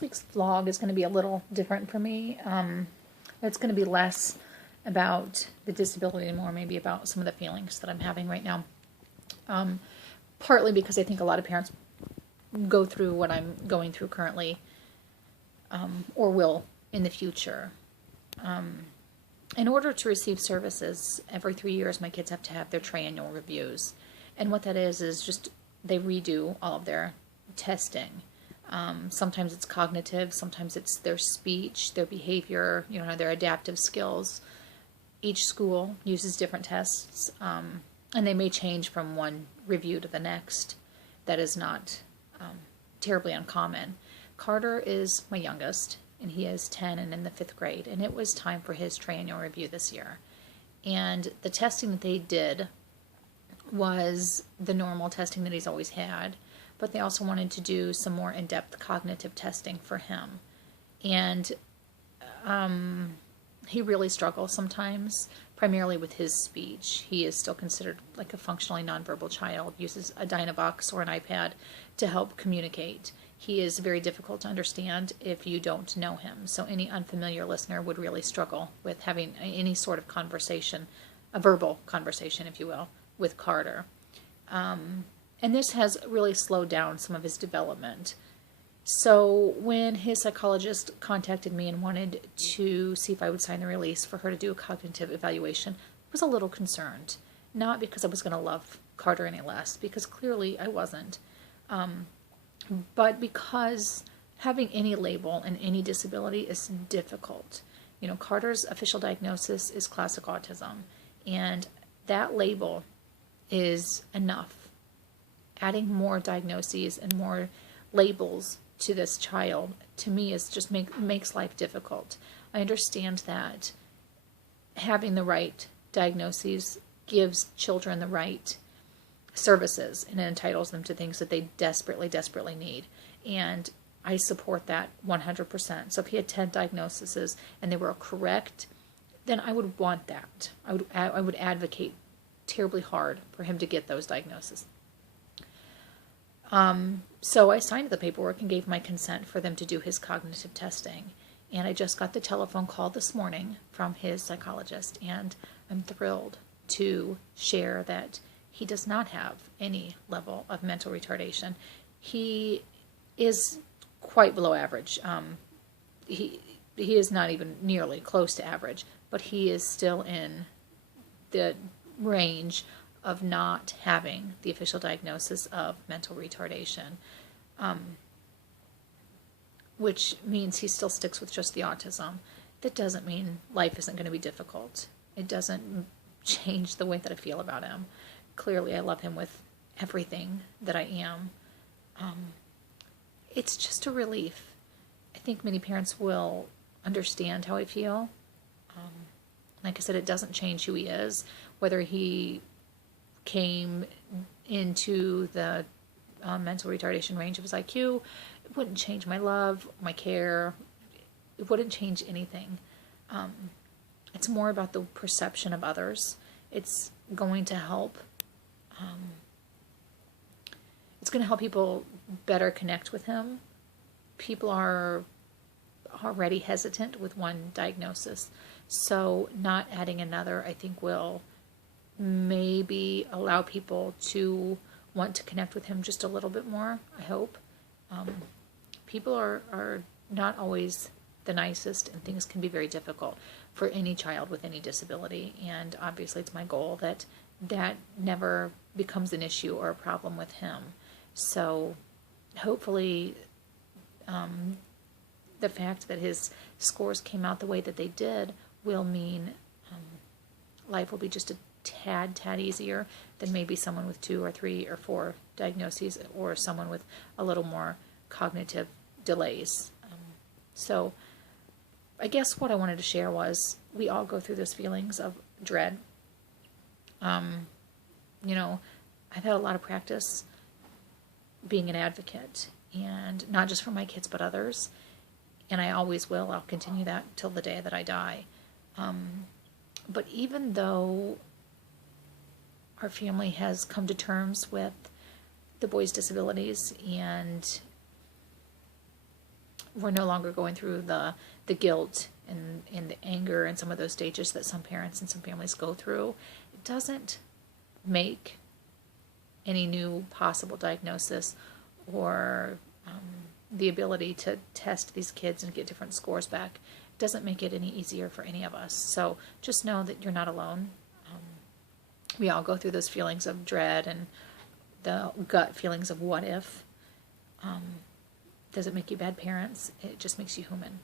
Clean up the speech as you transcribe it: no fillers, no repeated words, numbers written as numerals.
week's vlog is going to be a little different for me. It's going to be less about the disability and more maybe about some of the feelings that I'm having right now. Partly because I think a lot of parents go through what I'm going through currently, or will in the future. In order to receive services, every 3 years my kids have to have their triennial reviews. And what that is just they redo all of their testing. Sometimes it's cognitive, sometimes it's their speech, their behavior, their adaptive skills. Each school uses different tests, and they may change from one review to the next. That is not terribly uncommon. Carter is my youngest, and he is 10 and in the 5th grade, and it was time for his triennial review this year. And the testing that they did was the normal testing that he's always had, but they also wanted to do some more in-depth cognitive testing for him. And he really struggles sometimes, primarily with his speech. He is still considered like a functionally nonverbal child, uses a Dynavox or an iPad to help communicate. He is very difficult to understand if you don't know him. So any unfamiliar listener would really struggle with having any sort of conversation, a verbal conversation, if you will, with Carter. And this has really slowed down some of his development. So when his psychologist contacted me and wanted to see if I would sign the release for her to do a cognitive evaluation, I was a little concerned. Not because I was going to love Carter any less, because clearly I wasn't. But because having any label and any disability is difficult. Carter's official diagnosis is classic autism, and that label is enough. Adding more diagnoses and more labels to this child, to me, is just makes life difficult. I understand that having the right diagnoses gives children the right services and it entitles them to things that they desperately, desperately need. And I support that 100%. So if he had 10 diagnoses and they were correct, then I would want that. I would advocate terribly hard for him to get those diagnoses. So I signed the paperwork and gave my consent for them to do his cognitive testing. And I just got the telephone call this morning from his psychologist, and I'm thrilled to share that he does not have any level of mental retardation. He is quite below average. He is not even nearly close to average, but he is still in the range of not having the official diagnosis of mental retardation, which means he still sticks with just the autism. That doesn't mean life isn't going to be difficult. It doesn't change the way that I feel about him. Clearly, I love him with everything that I am. It's just a relief. I think many parents will understand how I feel. Like I said, it doesn't change who he is, whether he came into the mental retardation range of his IQ. It wouldn't change my love, my care. It wouldn't change anything. It's more about the perception of others. It's going to help. It's going to help people better connect with him. People are already hesitant with one diagnosis, so not adding another, I think, will maybe allow people to want to connect with him just a little bit more, I hope. People are not always the nicest, and things can be very difficult for any child with any disability, and obviously it's my goal that that never becomes an issue or a problem with him. So hopefully the fact that his scores came out the way that they did will mean life will be just a tad easier than maybe someone with 2 or 3 or 4 diagnoses, or someone with a little more cognitive delays. So I guess what I wanted to share was we all go through those feelings of dread. I've had a lot of practice being an advocate, and not just for my kids but others, and I always will. I'll continue that till the day that I die. But even though our family has come to terms with the boy's disabilities and we're no longer going through the guilt and the anger and some of those stages that some parents and some families go through, it doesn't make any new possible diagnosis or the ability to test these kids and get different scores back, doesn't make it any easier for any of us. So just know that you're not alone. We all go through those feelings of dread and the gut feelings of what if. Doesn't make you bad parents. It just makes you human.